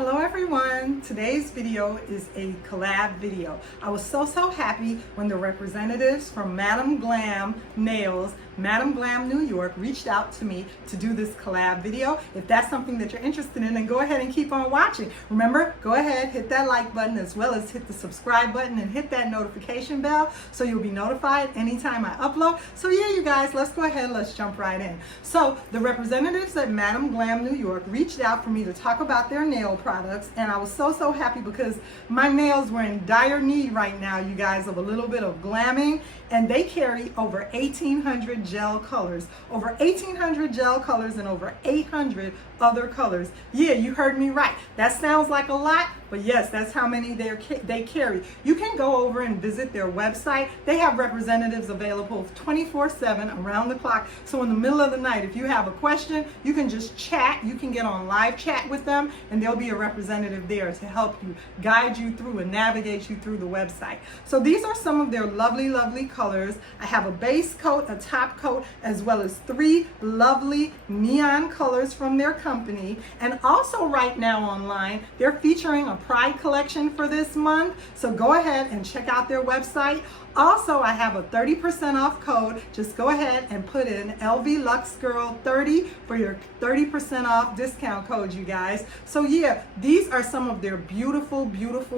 Hello everyone, today's video is a collab video. I was so happy when the representatives from Madam Glam Nails, Madam Glam New York reached out to me to do this collab video. If that's something that you're interested in, then go ahead and keep on watching. Remember, go ahead, hit that like button as well as hit the subscribe button and hit that notification bell so you'll be notified anytime I upload. So yeah, you guys, let's go ahead, let's jump right in. So the representatives at Madam Glam New York reached out for me to talk about their nail products, and I was so happy because my nails were in dire need right now, you guys, of a little bit of glamming, and they carry over 1,800 gel colors, over 1,800 gel colors and over 800 other colors. Yeah, you heard me right. That sounds like a lot, but yes, that's how many they carry. You can go over and visit their website. They have representatives available 24/7 around the clock. So in the middle of the night, if you have a question, you can just chat. You can get on live chat with them, and there'll be a representative there to help you, guide you through and navigate you through the website. So these are some of their lovely colors. I have a base coat, a top coat, as well as 3 lovely neon colors from their company. And also right now online, they're featuring a Pride collection for this month. So go ahead and check out their website. Also, I have a 30% off code. Just go ahead and put in lvluxegirl 30 for your 30% off discount code, you guys. So yeah, these are some of their beautiful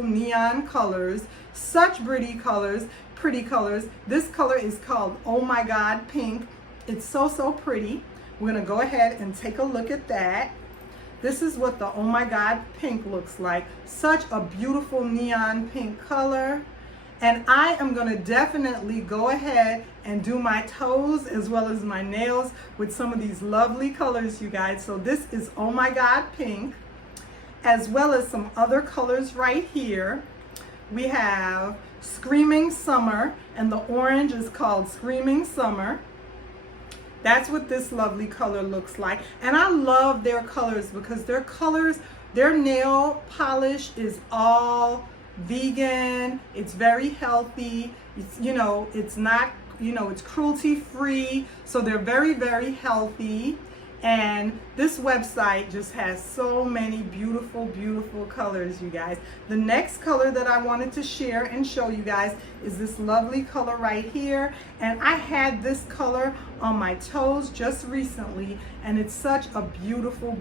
neon colors. Such pretty colors. This color is called Oh My God Pink. It's so pretty. We're gonna go ahead and take a look at that. This is what the Oh My God Pink looks like. Such a beautiful neon pink color. And I am gonna definitely go ahead and do my toes as well as my nails with some of these lovely colors, you guys. So this is Oh My God Pink, as well as some other colors right here. We have Screaming Summer, and the orange is called Screaming Summer. That's what this lovely color looks like. And I love their colors because their nail polish is all vegan. It's very healthy. It's, it's not, it's cruelty free. So they're very healthy. And this website just has so many beautiful colors, you guys. The next color that I wanted to share and show you guys is this lovely color right here. And I had this color on my toes just recently, and it's such a beautiful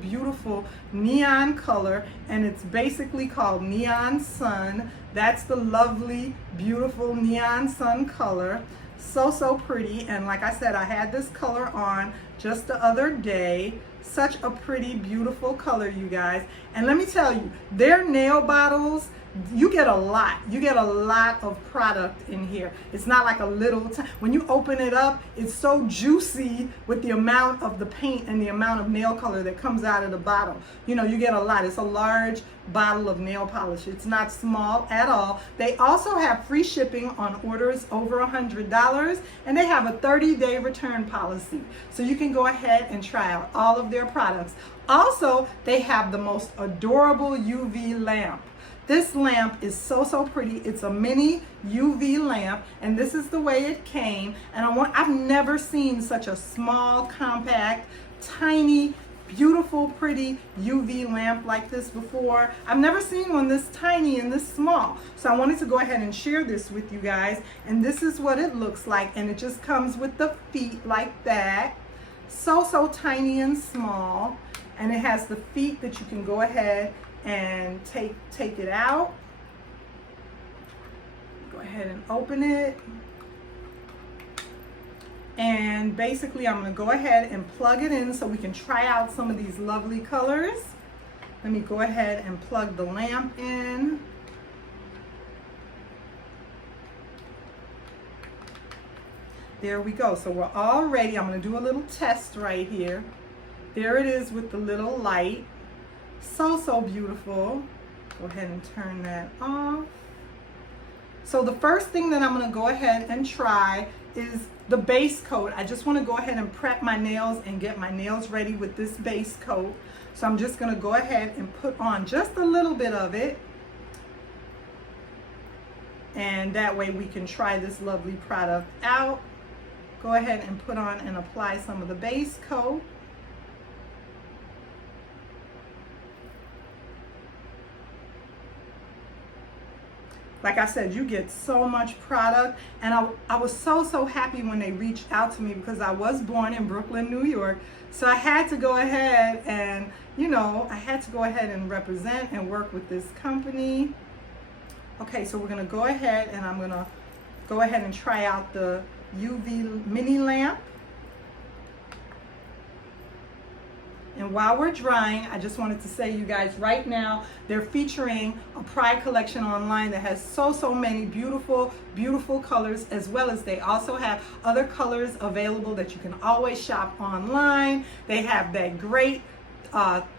neon color, and it's basically called Neon Sun. That's the lovely, beautiful Neon Sun color. So pretty. And like I said, I had this color on just the other day. Such a pretty, beautiful color, you guys. And let me tell you, their nail bottles, you get a lot of product in here. It's not like a little when you open it up, it's so juicy with the amount of the paint and the amount of nail color that comes out of the bottle. You get a lot. It's a large bottle of nail polish. It's not small at all. They also have free shipping on orders over $100, and they have a 30-day return policy. So you can go ahead and try out all of their products. Also, they have the most adorable UV lamp. This lamp is so pretty. It's a mini UV lamp, and this is the way it came. And I've never seen such a small, compact, tiny, beautiful, pretty UV lamp like this before. I've never seen one this tiny and this small. So I wanted to go ahead and share this with you guys. And this is what it looks like. And it just comes with the feet like that. So tiny and small. And it has the feet that you can go ahead and take it out. Go ahead and open it. And basically I'm going to go ahead and plug it in so we can try out some of these lovely colors. Let me go ahead and plug the lamp in. There we go. So we're all ready. I'm going to do a little test right here. There it is with the little light. So beautiful. Go ahead and turn that off. So the first thing that I'm going to go ahead and try is the base coat. I just want to go ahead and prep my nails and get my nails ready with this base coat. So I'm just going to go ahead and put on just a little bit of it. And that way we can try this lovely product out. Go ahead and put on and apply some of the base coat. like I said, you get so much product. And I was so happy when they reached out to me, because I was born in Brooklyn, New York. So I had to go ahead and, I had to go ahead and represent and work with this company. Okay, so we're gonna go ahead and I'm gonna go ahead and try out the UV mini lamp. And while we're drying, I just wanted to say, you guys, right now they're featuring a Pride collection online that has so many beautiful colors, as well as they also have other colors available that you can always shop online. They have that great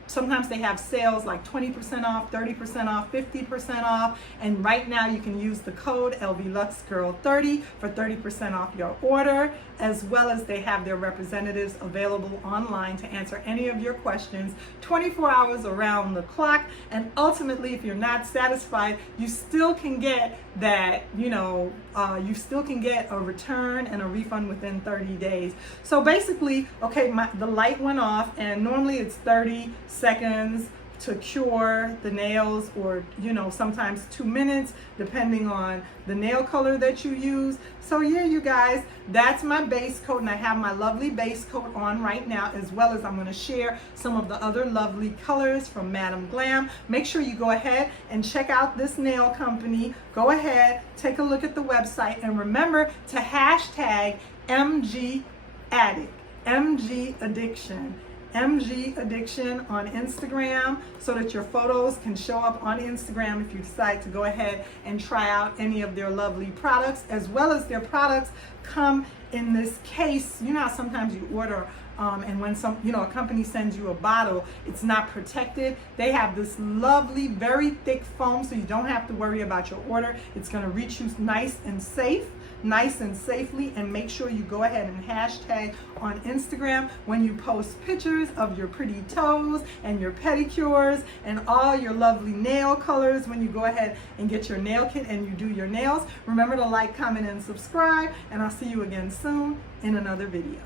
sometimes they have sales like 20% off, 30% off, 50% off. And right now you can use the code lvluxegirl30 for 30% off your order, as well as they have their representatives available online to answer any of your questions 24 hours around the clock. And ultimately, if you're not satisfied, you still can get that, you still can get a return and a refund within 30 days. So basically, okay, the light went off, and normally it's 30 seconds to cure the nails, or sometimes 2 minutes depending on the nail color that you use. So yeah, you guys, that's my base coat, and I have my lovely base coat on right now, as well as I'm going to share some of the other lovely colors from Madam Glam. Make sure you go ahead and check out this nail company. Go ahead, take a look at the website, and remember to hashtag MG Addict, MG Addiction. MG Addiction on Instagram, so that your photos can show up on Instagram if you decide to go ahead and try out any of their lovely products, as well as their products come in this case. You know how sometimes you order and when a company sends you a bottle, it's not protected. They have this lovely, very thick foam, so you don't have to worry about your order. It's going to reach you nice and safely. And make sure you go ahead and hashtag on Instagram when you post pictures of your pretty toes and your pedicures and all your lovely nail colors. When you go ahead and get your nail kit and you do your nails, remember to like, comment, and subscribe, and I'll see you again soon in another video.